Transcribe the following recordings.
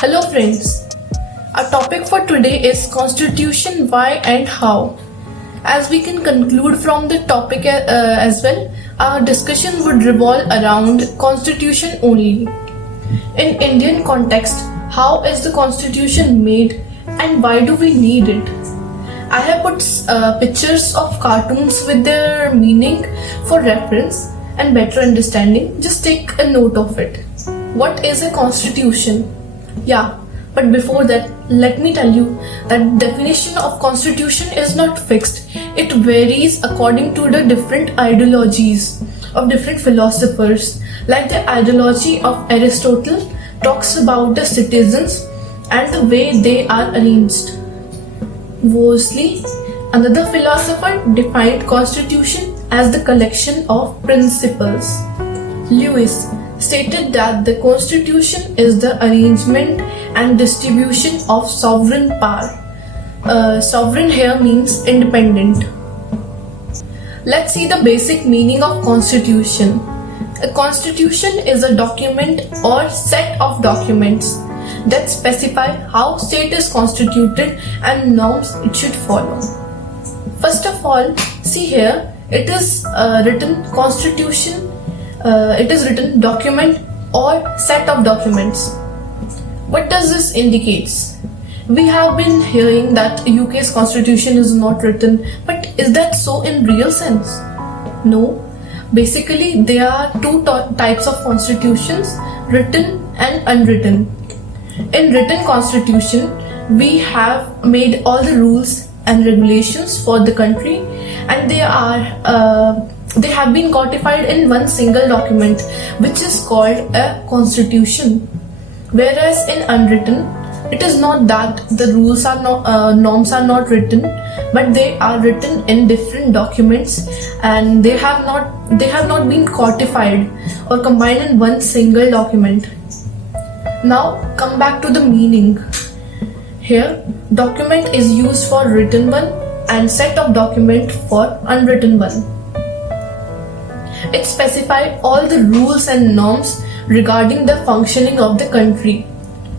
Hello friends. Our topic for today is Constitution, why and how. As we can conclude from the topic as well, our discussion would revolve around Constitution only. In Indian context, how is the Constitution made and why do we need it? I have put pictures of cartoons with their meaning for reference and better understanding. Just take a note of it. What is a constitution? Yeah, but before that, let me tell you that definition of constitution is not fixed. It varies according to the different ideologies of different philosophers. Like the ideology of Aristotle talks about the citizens and the way they are arranged. Worsley, another philosopher, defined constitution as the collection of principles. Lewis stated that the constitution is the arrangement and distribution of sovereign power. Sovereign here means independent. Let's see the basic meaning of constitution. A constitution is a document or set of documents that specify how state is constituted and norms it should follow. First of all, see here, it is written constitution. It is written document or set of documents. What does this indicates? We have been hearing that UK's constitution is not written, but is that so in real sense? No. Basically, there are two types of constitutions, written and unwritten. In written constitution, we have made all the rules and regulations for the country, and they have been codified in one single document, which is called a constitution. Whereas in unwritten, it is not that the rules are not norms are not written, but they are written in different documents, and they have not been codified or combined in one single document. Now come back to the meaning. Here, document is used for written one and set of document for unwritten one. It specifies all the rules and norms regarding the functioning of the country.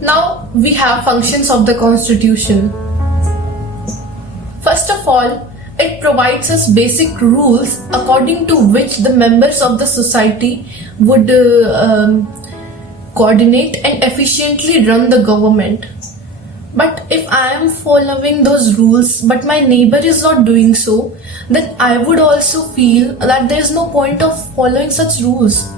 Now we have functions of the constitution. First of all, it provides us basic rules according to which the members of the society would coordinate and efficiently run the government. But if I am following those rules but my neighbor is not doing so, then I would also feel that there is no point of following such rules.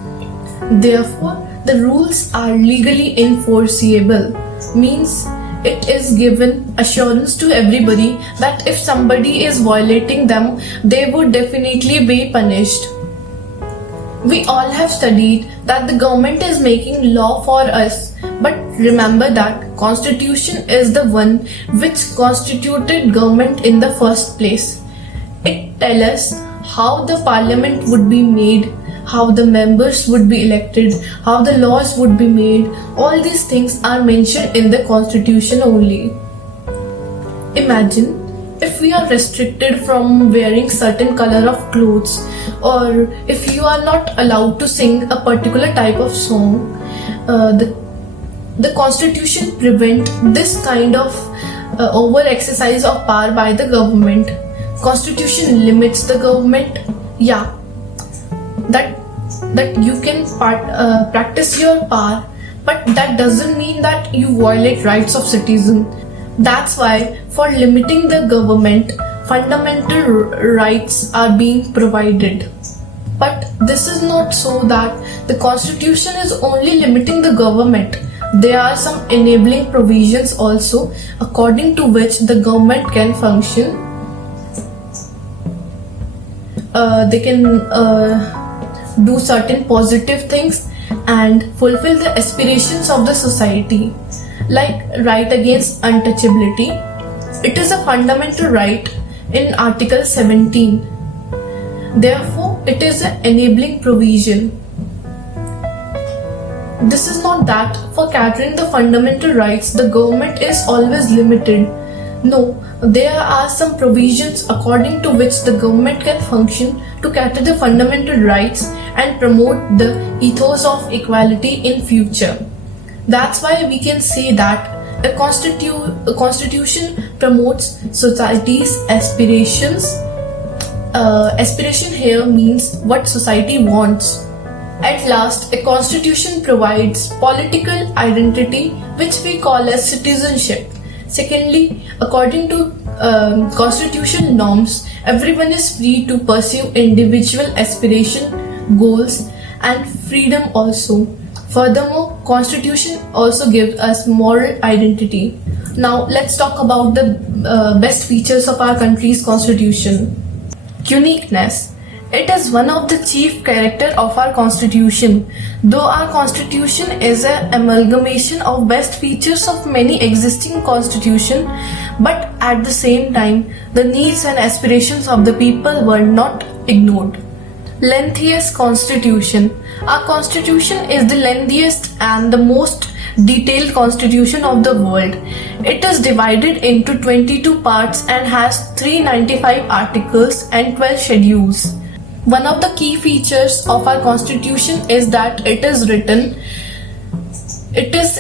Therefore, the rules are legally enforceable, means it is given assurance to everybody that if somebody is violating them, they would definitely be punished. We all have studied that the government is making law for us, but remember that constitution is the one which constituted government in the first place. It tells us how the parliament would be made, how the members would be elected, how the laws would be made. All these things are mentioned in the constitution only. Imagine if we are restricted from wearing certain color of clothes, or if you are not allowed to sing a particular type of song. The constitution prevent this kind of over exercise of power by the government. Constitution limits the government, that you can practice your power, but that doesn't mean that you violate rights of citizen. That's why for limiting the government, fundamental rights are being provided. But this is not so that the constitution is only limiting the government. There are some enabling provisions also according to which the government can function. They can do certain positive things and fulfill the aspirations of the society, like right against untouchability. It is a fundamental right in Article 17. Therefore, it is an enabling provision. This is not that for catering the fundamental rights, the government is always limited. No, there are some provisions according to which the government can function to cater the fundamental rights and promote the ethos of equality in future. That's why we can say that a constitution promotes society's aspirations. Aspiration here means what society wants. At last, a constitution provides political identity, which we call as citizenship. Secondly, according to constitution norms, everyone is free to pursue individual aspiration, goals, and freedom also. Furthermore, constitution also gives us moral identity. Now let's talk about the best features of our country's constitution. Uniqueness. It is one of the chief character of our constitution. Though our constitution is an amalgamation of best features of many existing constitution, but at the same time, the needs and aspirations of the people were not ignored. Lengthiest constitution. Our constitution is the lengthiest and the most detailed constitution of the world. It is divided into 22 parts and has 395 articles and 12 schedules. One of the key features of our constitution is that it is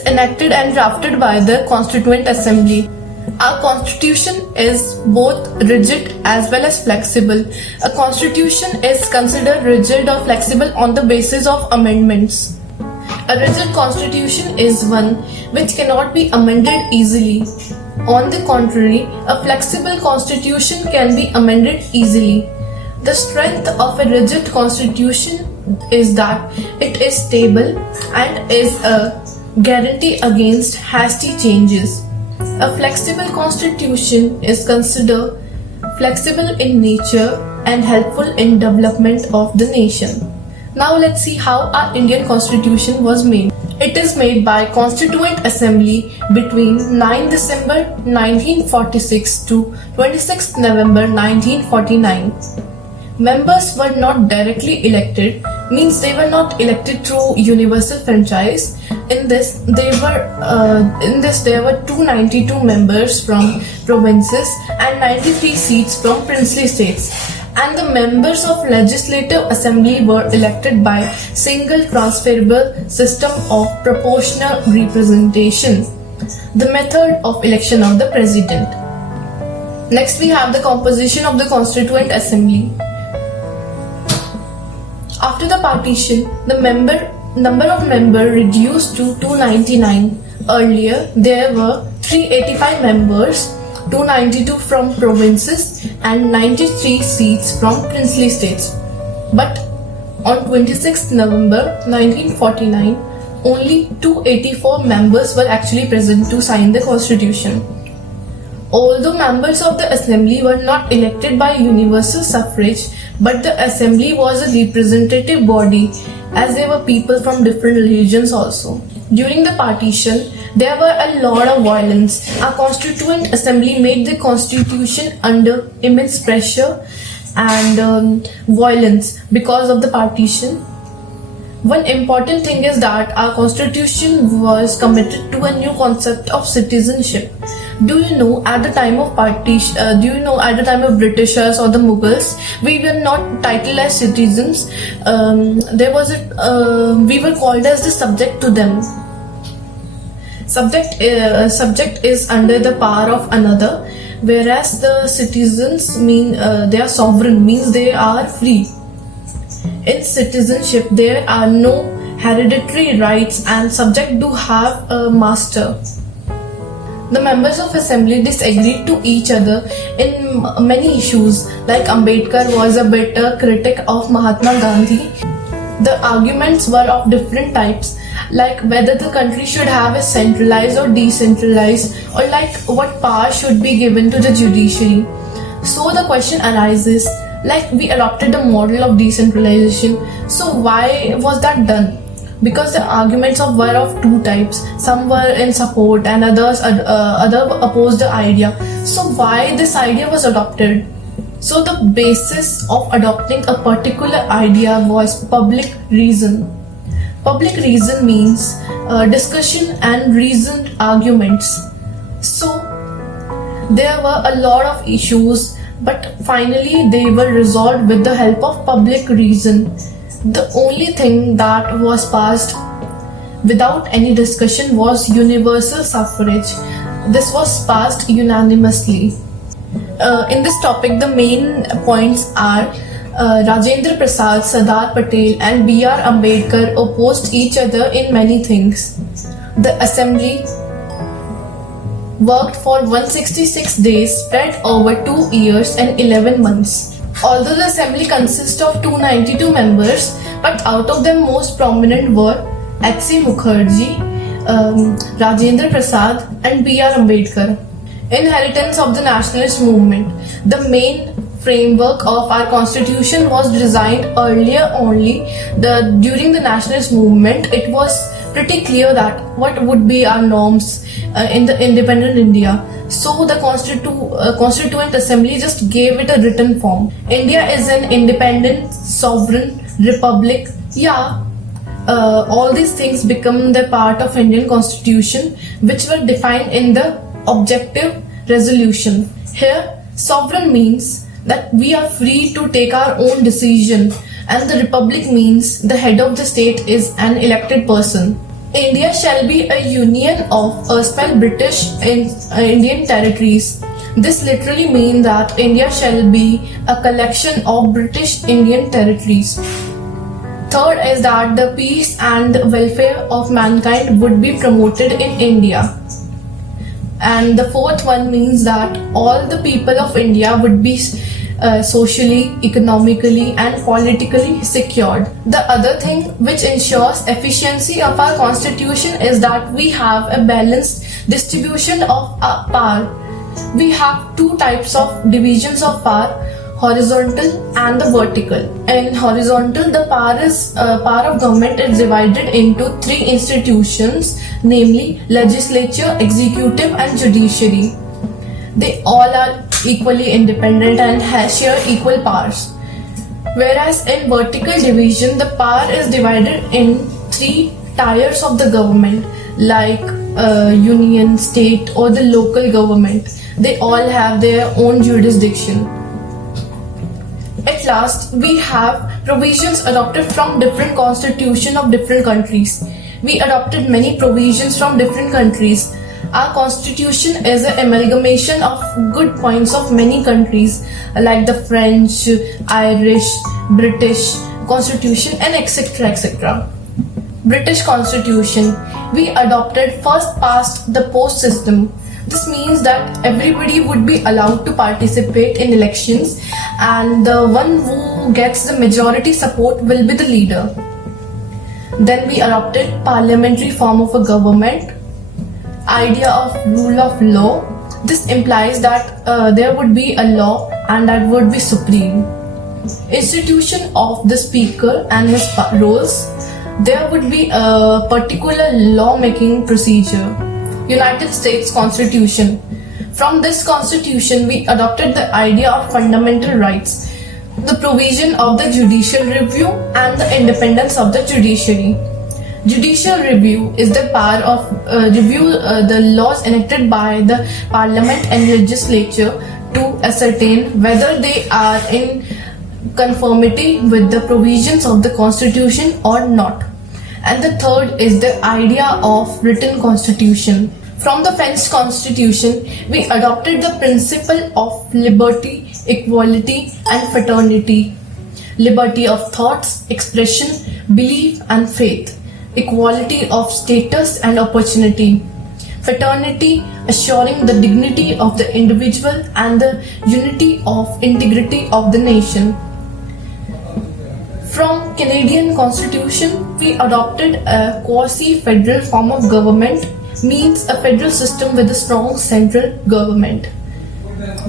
enacted and drafted by the Constituent Assembly. Our constitution is both rigid as well as flexible. A constitution is considered rigid or flexible on the basis of amendments. A rigid constitution is one which cannot be amended easily. On the contrary, a flexible constitution can be amended easily. The strength of a rigid constitution is that it is stable and is a guarantee against hasty changes. A flexible constitution is considered flexible in nature and helpful in development of the nation. Now let's see how our Indian constitution was made. It is made by Constituent Assembly between 9 December 1946 to 26 November 1949. Members were not directly elected, means they were not elected through universal franchise. In this there were 292 members from provinces and 93 seats from princely states. And the members of Legislative Assembly were elected by single transferable system of proportional representation, the method of election of the president. Next we have the composition of the Constituent Assembly. After the partition, the number of members reduced to 299. Earlier, there were 385 members, 292 from provinces and 93 seats from princely states. But on 26 November 1949, only 284 members were actually present to sign the constitution. Although members of the assembly were not elected by universal suffrage, but the assembly was a representative body as there were people from different religions also. During the partition, there were a lot of violence. Our Constituent Assembly made the constitution under immense pressure and violence because of the partition. One important thing is that our constitution was committed to a new concept of citizenship. Do you know at the time of Britishers or the Mughals, we were not titled as citizens. We were called as the subject to them. Subject is under the power of another, whereas the citizens mean they are sovereign, means they are free. In citizenship, there are no hereditary rights and subject do have a master. The members of assembly disagreed to each other in many issues, like Ambedkar was a bitter critic of Mahatma Gandhi. The arguments were of different types, like whether the country should have a centralized or decentralized, or like what power should be given to the judiciary. So the question arises, like we adopted the model of decentralization, so why was that done? Because the arguments were of two types. Some were in support and others opposed the idea. So why this idea was adopted? So the basis of adopting a particular idea was public reason. Public reason means discussion and reasoned arguments. So there were a lot of issues, but finally they were resolved with the help of public reason. The only thing that was passed without any discussion was universal suffrage. This was passed unanimously. In this topic, the main points are Rajendra Prasad, Sardar Patel and B.R. Ambedkar opposed each other in many things. The assembly worked for 166 days spread over 2 years and 11 months. Although the assembly consists of 292 members, but out of them most prominent were H.C. Mukherjee, Rajendra Prasad and B.R. Ambedkar. Inheritance of the nationalist movement. The main framework of our constitution was designed earlier only. During the nationalist movement, it was pretty clear that what would be our norms in the independent India. So the Constituent Assembly just gave it a written form. India is an independent, sovereign republic. All these things become the part of Indian Constitution, which were defined in the objective resolution. Here, sovereign means that we are free to take our own decision, and the republic means the head of the state is an elected person. India shall be a union of erstwhile British Indian territories. This literally means that India shall be a collection of British Indian territories. Third is that the peace and welfare of mankind would be promoted in India. And the fourth one means that all the people of India would be socially, economically and politically secured. The other thing which ensures efficiency of our constitution is that we have a balanced distribution of power. We have two types of divisions of power, horizontal and the vertical. In horizontal, the power of government is divided into three institutions, namely legislature, executive and judiciary. They all are equally independent and share equal powers. Whereas in vertical division, the power is divided in three tiers of the government, like union, state or the local government. They all have their own jurisdiction. At last, we have provisions adopted from different constitutions of different countries. We adopted many provisions from different countries. Our constitution is an amalgamation of good points of many countries like the French, Irish, British constitution and etc. etc. British constitution. We adopted first past the post system. This means that everybody would be allowed to participate in elections and the one who gets the majority support will be the leader. Then we adopted parliamentary form of a government. Idea of rule of law. This implies that there would be a law and that would be supreme. Institution of the speaker and his roles. There would be a particular law-making procedure. United States Constitution. From this constitution, we adopted the idea of fundamental rights, the provision of the judicial review and the independence of the judiciary. Judicial review is the power of review the laws enacted by the parliament and legislature to ascertain whether they are in conformity with the provisions of the constitution or not. And the third is the idea of written constitution. From the French constitution, we adopted the principle of liberty, equality and fraternity. Liberty of thoughts, expression, belief and faith. Equality of status and opportunity. Fraternity, assuring the dignity of the individual and the unity of integrity of the nation. From Canadian Constitution, we adopted a quasi-federal form of government, means a federal system with a strong central government.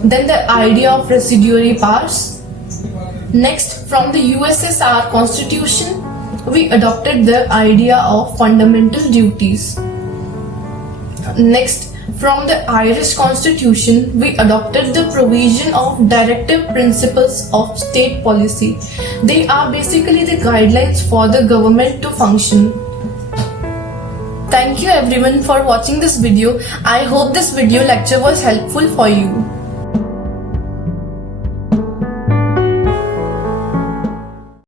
Then the idea of residuary powers. Next, from the USSR Constitution, we adopted the idea of fundamental duties. Next, from the Irish Constitution, we adopted the provision of directive principles of state policy. They are basically the guidelines for the government to function. Thank you everyone for watching this video. I hope this video lecture was helpful for you.